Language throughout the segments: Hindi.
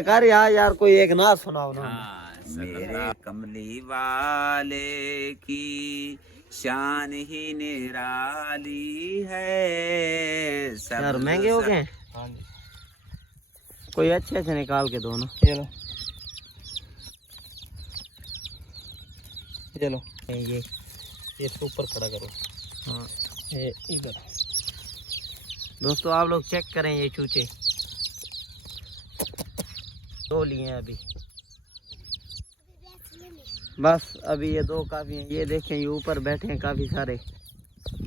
कार यार कोई एक ना सुनाओ ना। मेरे कमली वाले की शान ही निराली है। सब यार महंगे हो गए। कोई अच्छे अच्छे निकाल के दो ना। चलो चलो ये इसके ऊपर खड़ा करो। हाँ ये इधर दोस्तों आप लोग चेक करें ये चूचे दो लिए हैं अभी, बस अभी ये दो काफी हैं। ये देखें ये ऊपर बैठे हैं काफी सारे।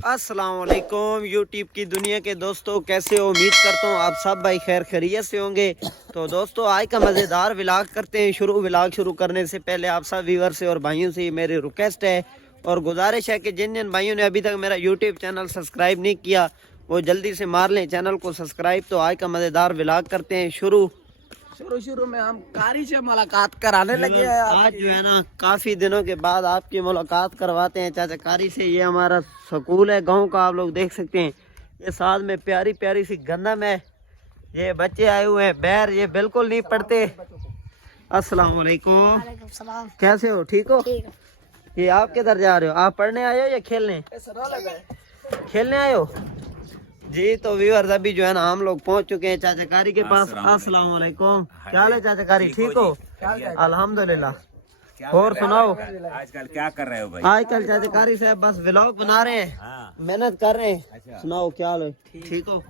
अस्सलाम वालेकुम यूट्यूब की दुनिया के दोस्तों, कैसे हो? उम्मीद करता हूँ आप सब भाई खैर खैरियत से होंगे। तो दोस्तों आज का मज़ेदार व्लॉग करते हैं शुरू। व्लॉग शुरू करने से पहले आप सब व्यूअर से और भाइयों से मेरी रिक्वेस्ट है और गुजारिश है कि जिन जिन भाइयों ने अभी तक मेरा यूट्यूब चैनल सब्सक्राइब नहीं किया वो जल्दी से मार लें चैनल को सब्सक्राइब। तो आज का मज़ेदार व्लॉग करते हैं शुरू शुरू में हम कारी से मुलाकात कराने लगे हैं। आज जो है ना काफी दिनों के बाद आपकी मुलाकात करवाते हैं चाचा कारी से। ये हमारा स्कूल है गांव का, आप लोग देख सकते हैं। ये साथ में प्यारी प्यारी सी गंदम है। ये बच्चे आए हुए हैं बैर, ये बिल्कुल नहीं पढ़ते। अस्सलाम वालेकुम, कैसे हो? ठीक हो? ये आप किधर जा रहे हो? आप पढ़ने आए हो या खेलने? खेलने आए हो जी। तो व्यूअर्स अभी जो है ना हम लोग पहुंच चुके हैं चाचा कारी के पास। अस्सलाम वालेकुम, क्या हाल है चाचा कारी? ठीक हो? अल्हम्दुलिल्लाह। और सुनाओ आजकल क्या कर रहे हो भाई? आजकल चाचा कारी साहब बस व्लॉग बना रहे हैं, मेहनत कर रहे हैं। अच्छा। सुनाओ क्या हाल है? ठीक हो?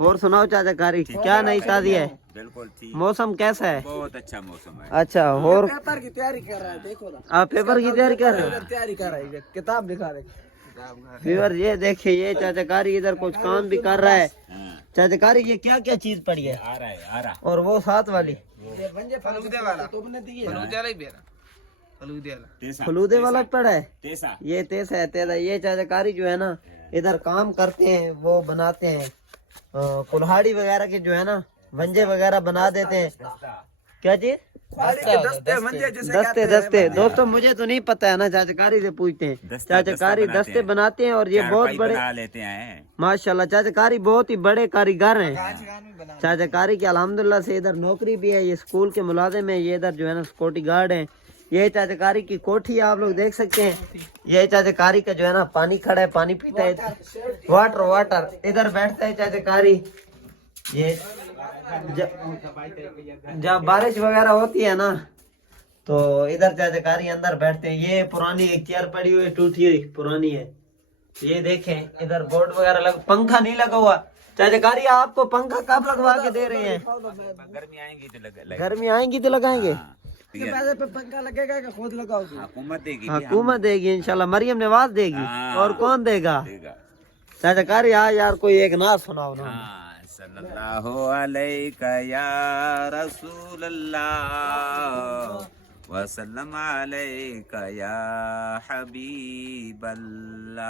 और सुनाओ चाचा कारी क्या नई शादी है? बिल्कुल ठीक। मौसम कैसा है? बहुत अच्छा मौसम है। अच्छा। और पेपर की तैयारी कर रहा है, देखो ना। आप पेपर की तैयारी कर रहे हो? तैयारी कर रहा है, किताब दिखा रहे। व्यूअर ये देखिए ये चाचा कारी इधर कुछ काम भी कर रहा है। चाचा कारी ये क्या क्या चीज पड़ी है? आ रहा है आ रहा। और वो साथ वाली फलूदे वाला तुमने दी है। फलूदे वाला ही बेरा, फलूदे वाला तेसा, फलूदे वाला पड़ा है। तेसा। ये तेज है तेज है। ये चाचा कारी जो है ना इधर काम करते हैं, वो बनाते हैं कुल्हाड़ी वगैरह के जो है ना वंजे वगैरह बना देते हैं। क्या चीज? दस्ते। दोस्तों मुझे तो नहीं पता है ना, चाचा कारी से पूछते हैं। चाचा कारी दस्ते बनाते हैं और ये बहुत बड़े बना लेते हैं माशाल्लाह। चाचा कारी बहुत ही बड़े कारीगर हैं। चाचा कारी की अल्हम्दुलिल्लाह से इधर नौकरी भी है। ये स्कूल के मुलाजिम है। ये इधर जो है ना सिक्योरिटी गार्ड है। ये चाचा कारी की कोठी है, आप लोग देख सकते हैं। ये चाचा कारी का जो है ना पानी खड़ा है, पानी पीता है। वाटर इधर बैठता है चाचा कारी। ये जब बारिश वगैरह होती है ना तो इधर चाचा कारी अंदर बैठते हैं। ये पुरानी एक चेयर पड़ी हुई टूटी हुई पुरानी है। ये देखें इधर बोर्ड वगैरह पंखा नहीं लगा हुआ। चाचा कारी आपको पंखा कब लगवा के दे रहे हैं? गर्मी आएंगी तो गर्मी आएंगी तो लगाएंगे। पैसे पे पंखा लगेगा कि खुद लगाओगे? हुकूमत देगी। हुकूमत देगी इंशाल्लाह, मरियम नवाज देगी। और कौन देगा? चाचा कारी यार कोई एक ना सुनाओ ना। सल्लल्लाहु अलैका या रसूल अल्लाह वसल्लम अलैका या हबीब अल्लाह।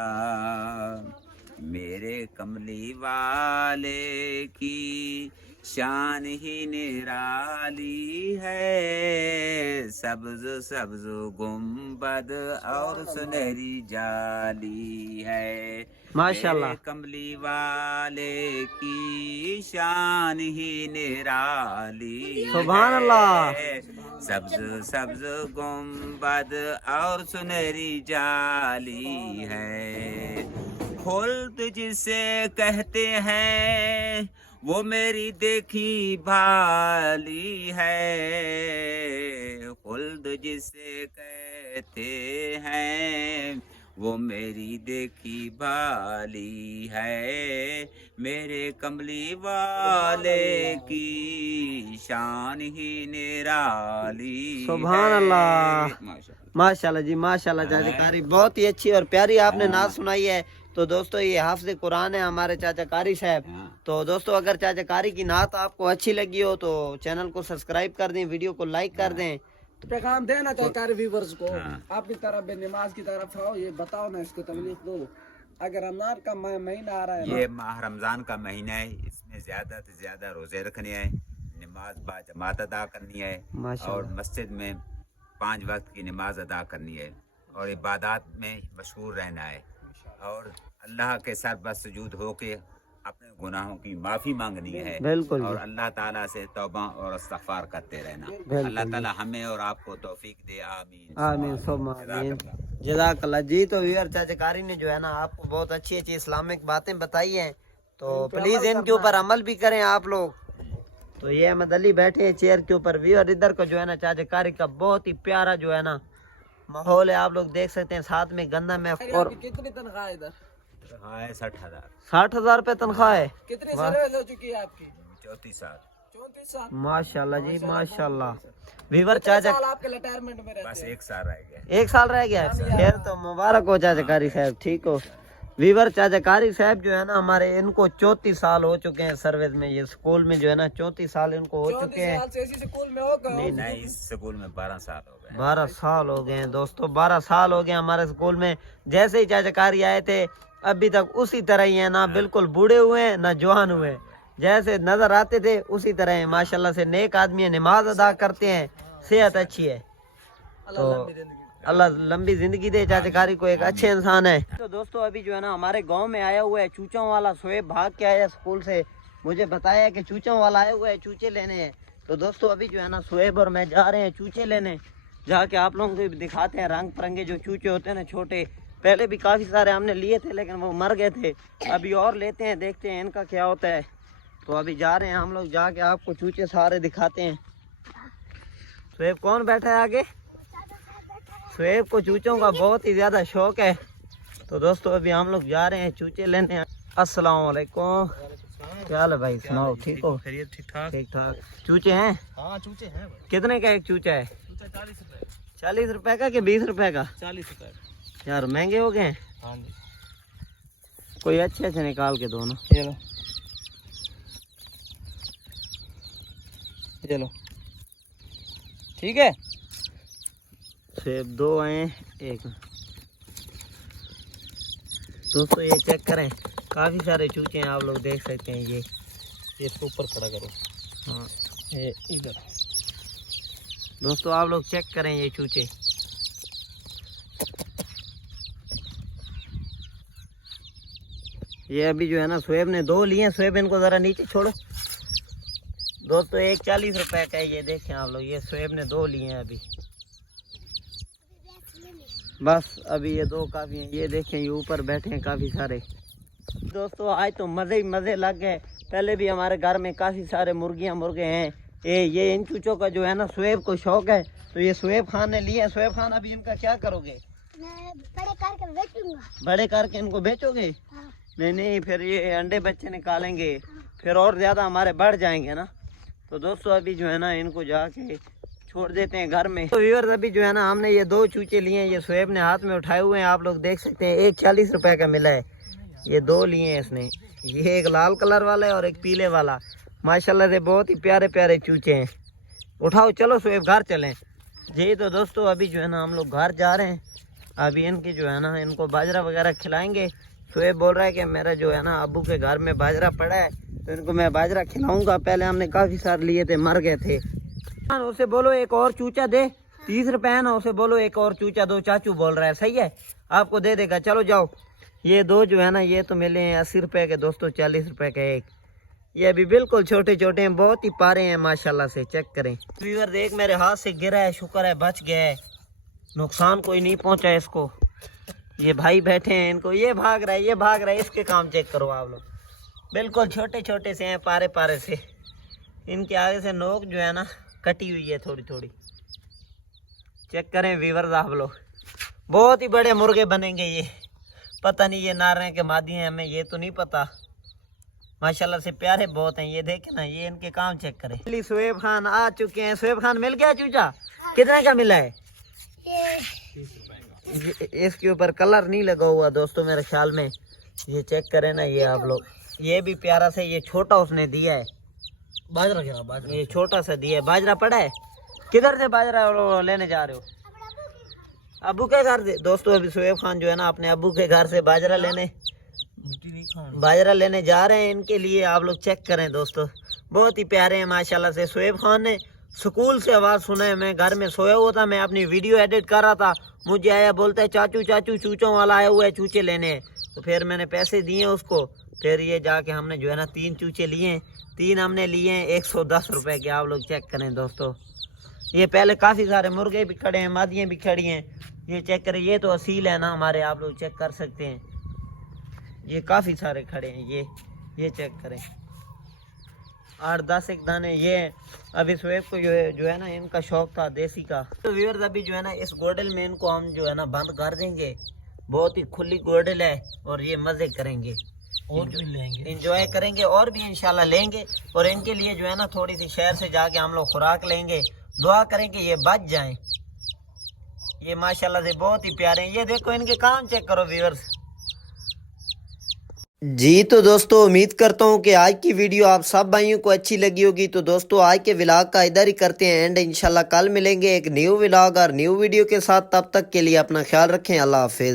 मेरे कमली वाले की शान ही निराली है। सब्ज सब्ज गुंबद और सुनहरी जाली है। माशाल्लाह। कमली वाले की शान ही निराली सुभान अल्लाह। सब्ज सब्ज गुंबद और सुनहरी जाली है। खुल्द जिसे कहते हैं वो मेरी देखी भाली है। खुल्द जिसे कहते हैं वो मेरी देखी भाली है। मेरे कमली वाले की शान ही निराली। सुभान अल्लाह। माशाल्लाह जी माशाल्लाह। चाचा कारी बहुत ही अच्छी और प्यारी आपने नात सुनाई है। तो दोस्तों ये हाफिज़ कुरान है हमारे चाचा कारी साहब। तो दोस्तों अगर चाचा कारी की नात आपको अच्छी लगी हो तो चैनल को सब्सक्राइब कर दें, वीडियो को लाइक कर दें। पैगाम देना चाहे व्यूवर्स को आपकी तरफ नमाज की तरफ आओ। ये बताओ ना इसको तकलीफ दो। अगर रमजान का महीना आ रहा है, ये माह रमजान का महीना है, इसमें ज्यादा से ज्यादा रोजे रखने हैं, नमाज बाजमात अदा करनी है और मस्जिद में 5 वक्त की नमाज अदा करनी है और इबादत में मशहूर रहना है और अल्लाह के सर पर सुजूद होके अपने गुनाहों की माफी मांगनी है बिल्कुल और जी। अल्लाह ताला से तौबा और इस्तिग़फ़ार करते रहना। बिल्कुल अल्लाह जी। ताला हमें और आपको तौफीक दे, आमीन आमीन सुम्मा आमीन। जज़ाकल्लाह जी। तो व्यूअर चाचाकारी ने जो है ना आपको बहुत अच्छी अच्छी इस्लामिक बातें बताई हैं, तो प्लीज इनके ऊपर अमल भी करें आप लोग। तो ये अहमद अली बैठे हैं चेयर के ऊपर। व्यूअर इधर को जो है ना चाचाकारी का बहुत ही प्यारा जो है ना माहौल है, आप लोग देख सकते हैं। साथ में गंदा में और कितनी तनख्वाह है इधर? हाँ 60,000। 60,000 रुपए तनख्वाह है। कितनी सर्विस हो चुकी है आपकी? 34 साल। 34 साल। माशाल्लाह जी माशाल्लाह। व्यूअर चाचा साल आपके रिटायरमेंट में रहते बस हैं? 1 साल रह गया। 1 साल रह गया है। फिर तो मुबारक हो चाचाकारी साहब, ठीक हो। वीवर चाचाकारी साहब जो है ना हमारे, इनको 34 साल हो चुके हैं सर्विस में। ये स्कूल में जो है ना 34 साल इनको हो चुके हैं। 34 साल से इसी स्कूल में हो गए? नहीं, इस स्कूल में 12 साल हो गए। 12 साल हो गए हैं दोस्तों, 12 साल हो गए हमारे स्कूल में। जैसे ही चाचाकारी आए थे अभी तक उसी तरह ही है, ना बिल्कुल बूढ़े हुए हैं ना जवान हुए हैं। जैसे नजर आते थे उसी तरह है। माशाल्लाह से नेक आदमी है, नमाज अदा करते हैं, सेहत अच्छी है। तो अल्लाह लंबी जिंदगी दे चाचाकारी को, एक अच्छे इंसान है। तो दोस्तों अभी जो है ना हमारे गांव में आया हुआ है चूचों वाला शोएब, भाग के आया स्कूल से। मुझे बताया कि चूचों वाला आया हुआ है, चूचे लेने हैं। तो दोस्तों अभी जो है ना शोएब और मैं जा रहे हैं चूचे लेने। जाके आप लोगों को भी दिखाते हैं रंग बिरंगे जो चूचे होते हैं ना छोटे। पहले भी काफ़ी सारे हमने लिए थे लेकिन वो मर गए थे। अभी और लेते हैं, देखते हैं इनका क्या होता है। तो अभी जा रहे हैं हम लोग, जाके आपको चूचे सारे दिखाते हैं। शोएब कौन बैठा है आगे? शोएब को चूचों का बहुत ही ज़्यादा शौक है। तो दोस्तों अभी हम लोग जा रहे हैं चूचे लेने। अस्सलाम वालेकुम, क्या हाल है भाई? सुनाओ, ठीक हो? ठीक ठाक। ठीक ठाक। चूचे हैं? हाँ चूचे हैं। कितने का एक चूचा है? चूचा 40 रुपए। 40 रुपए का कि 20 रुपए का? 40 रुपए। यार महंगे हो गए। हाँ जी। कोई अच्छे अच्छे निकाल के दो ना। ये लो, ये लो, ठीक है। सेब 2 आए, एक। दोस्तों ये चेक करें, काफ़ी सारे चूचे हैं, आप लोग देख सकते हैं। ये इसको ऊपर खड़ा करो। हाँ ये इधर। दोस्तों आप लोग चेक करें ये चूचे। ये अभी जो है ना शोएब ने 2 लिए। शोएब इनको ज़रा नीचे छोड़ो। दोस्तों एक 40 रुपए का है, ये देखें आप लोग। ये शोएब ने 2 लिए हैं अभी, बस अभी ये 2 काफ़ी हैं। ये देखें ये ऊपर बैठे हैं काफ़ी सारे। दोस्तों आज तो मज़े ही मज़े लग गए। पहले भी हमारे घर में काफ़ी सारे मुर्गे हैं। ये इन चूचों का जो है ना शोएब को शौक है, तो ये शोएब खान ने लिए हैं। शोएब खान अभी इनका क्या करोगे? मैं बड़े करके बेचूंगा। बड़े करके इनको बेचोगे? हाँ। नहीं, फिर ये अंडे बच्चे निकालेंगे, फिर और ज़्यादा हमारे बढ़ जाएंगे ना। तो दोस्तों अभी जो है ना इनको जाके छोड़ देते हैं घर में। तो व्यूअर्स अभी जो है ना हमने ये 2 चूचे लिए हैं। ये शोएब ने हाथ में उठाए हुए हैं, आप लोग देख सकते हैं। एक 40 रुपए का मिला है। ये 2 लिए हैं इसने। ये एक लाल कलर वाला है और एक पीले वाला। माशाल्लाह से बहुत ही प्यारे प्यारे चूचे हैं। उठाओ, चलो शोएब घर चलें जी। तो दोस्तों अभी जो है ना हम लोग घर जा रहे हैं। अभी इनकी जो है ना इनको बाजरा वगैरह खिलाएंगे। शोएब बोल रहा है कि मेरा जो है ना अब्बू के घर में बाजरा पड़ा है, तो इनको मैं बाजरा खिलाऊंगा। पहले हमने काफ़ी सारे लिए थे, मर गए थे। उसे बोलो एक और चूचा दे। 30 रुपए है ना, उसे बोलो एक और चूचा दो। चाचू बोल रहा है, सही है, आपको दे देगा। चलो जाओ। ये 2 जो है ना ये तो मिले हैं 80 रुपए के दोस्तों, 40 रुपए का एक। ये अभी बिल्कुल छोटे छोटे हैं, बहुत ही पारे हैं माशाल्लाह से। चेक करें व्यूअर, देख मेरे हाथ से गिरा है, शुक्र है बच गया है, नुकसान कोई नहीं पहुंचा इसको। ये भाई बैठे हैं, इनको ये भाग रहा है, ये भाग रहा है। इसके काम चेक करो आप लोग, बिल्कुल छोटे छोटे से हैं, पारे पारे से। इनके आगे से नोक जो है ना कटी हुई है थोड़ी थोड़ी। चेक करें व्यूअर्स आप लोग, बहुत ही बड़े मुर्गे बनेंगे ये। पता नहीं ये नारे के मादी हैं, हमें ये तो नहीं पता। माशाल्लाह से प्यारे बहुत हैं। ये देखे ना, ये इनके काम चेक करें। शोएब खान आ चुके हैं। शोएब खान मिल गया चूचा? कितने का मिला है? इसके ऊपर कलर नहीं लगा हुआ दोस्तों मेरे ख्याल में। ये चेक करें ना ये आप लोग। ये भी प्यारा से, ये छोटा उसने दिया है। बाजरा गिरा, बाजरा ये छोटा सा दिया है। बाजरा पड़ा है? किधर से बाजरा लेने जा रहे हो? अबू के घर से। दोस्तों अभी शोएब खान जो है ना अपने अबू के घर से बाजरा लेने जा रहे हैं इनके लिए। आप लोग चेक करें दोस्तों, बहुत ही प्यारे हैं माशाल्लाह से। शोएब खान ने स्कूल से आवाज़ सुना है, मैं घर में सोया हुआ था, मैं अपनी वीडियो एडिट कर रहा था, मुझे आया, बोलता है चाचू चाचू चूचों वाला आया हुआ है चूचे लेने। तो फिर मैंने पैसे दिए उसको। फिर ये जाके हमने जो है ना 3 चूचे लिए, 3 हमने लिए 110 रुपए के। आप लोग चेक करें दोस्तों, ये पहले काफ़ी सारे मुर्गे भी खड़े हैं, मादियाँ भी खड़ी हैं। ये चेक करें, ये तो असील है ना हमारे, आप लोग चेक कर सकते हैं। ये काफ़ी सारे खड़े हैं, ये चेक करें 8-10 एक दाने ये। अभी स्वेब को जो है ना इनका शौक था देसी का। तो व्यूअर्स अभी जो है ना इस गोडल में इनको हम जो है ना बंद कर देंगे। बहुत ही खुली गोडल है और ये मज़े करेंगे और भी लेंगे, इंजॉय करेंगे और भी इंशाल्लाह लेंगे। और इनके लिए जो है ना थोड़ी सी शहर से जाके हम लोग खुराक लेंगे। दुआ करें कि ये बच जाएं। ये माशाल्लाह से बहुत ही प्यारे हैं। ये देखो इनके काम चेक करो व्यूअर्स। जी तो दोस्तों उम्मीद करता हूँ कि आज की वीडियो आप सब भाइयों को अच्छी लगी होगी। तो दोस्तों आज के व्लॉग का इधर ही करते हैं एंड। इंशाल्लाह कल मिलेंगे एक न्यू व्लॉग और न्यू वीडियो के साथ। तब तक के लिए अपना ख्याल रखें। अल्लाह हाफिज।